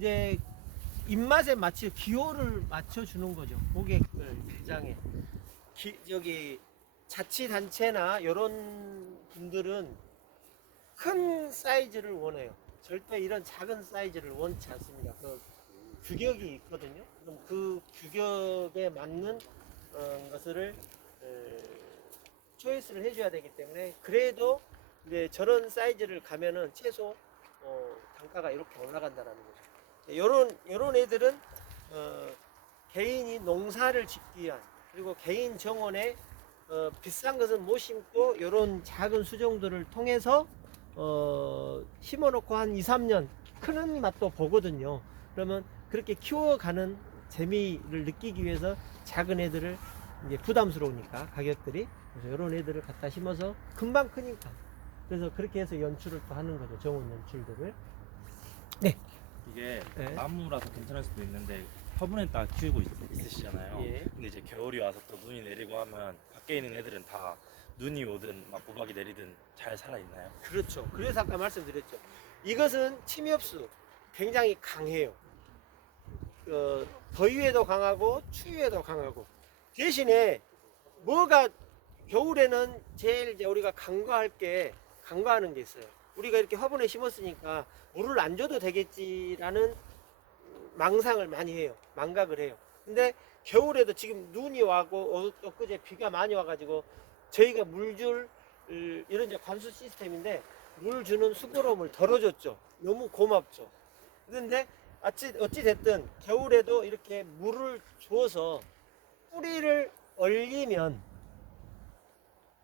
이제 입맛에 맞춰 기호를 맞춰 주는 거죠. 고객을 대장에. 기, 여기 자치 단체나 이런 분들은 큰 사이즈를 원해요. 절대 이런 작은 사이즈를 원치 않습니다. 그 규격이 있거든요. 그럼 그 규격에 맞는 어, 것을 에, 초이스를 해줘야 되기 때문에 그래도 이제 저런 사이즈를 가면은 최소 어, 단가가 이렇게 올라간다는 거죠. 이런 이런 애들은 어, 개인이 농사를 짓기 위한 그리고 개인 정원에 어, 비싼 것은 못 심고 이런 작은 수종들을 통해서 어, 심어놓고 한 2, 3년 크는 맛도 보거든요. 그러면 그렇게 키워가는 재미를 느끼기 위해서 작은 애들을 이제 부담스러우니까 가격들이. 그래서 이런 애들을 갖다 심어서 금방 크니까. 그래서 그렇게 해서 연출을 또 하는 거죠 정원 연출들을 이게 네. 나무라서 괜찮을 수도 있는데 화분에 딱 키우고 있, 으시잖아요 예. 근데 이제 겨울이 와서 또 눈이 내리고 하면 밖에 있는 애들은 다 눈이 오든 막 우박이 내리든 잘 살아 있나요? 그렇죠 그래서 아까 말씀드렸죠 이것은 침엽수 굉장히 강해요 어, 더위에도 강하고 추위에도 강하고 대신에 뭐가 겨울에는 제일 이제 우리가 간과할 게 간과하는 게 있어요. 우리가 이렇게 화분에 심었으니까 물을 안 줘도 되겠지라는 망상을 많이 해요. 망각을 해요. 근데 겨울에도 지금 눈이 와고 어- 엊그제 비가 많이 와가지고 저희가 물줄 을- 이런 이제 관수 시스템인데 물 주는 수고로움을 덜어줬죠. 너무 고맙죠. 그런데 어찌 어찌 됐든 겨울에도 이렇게 물을 주어서 뿌리를 얼리면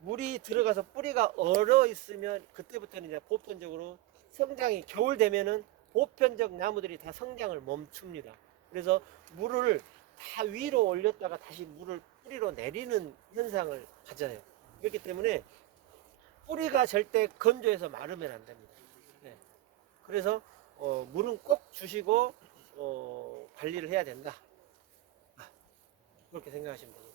물이 들어가서 뿌리가 얼어 있으면 그때부터는 이제 보편적으로 성장이 겨울 되면은 보편적 나무들이 다 성장을 멈춥니다. 그래서 물을 다 위로 올렸다가 다시 물을 뿌리로 내리는 현상을 가져요. 그렇기 때문에 뿌리가 절대 건조해서 마르면 안 됩니다. 네. 그래서 어, 물은 꼭 주시고 어, 관리를 해야 된다. 아, 그렇게 생각하시면 됩니다.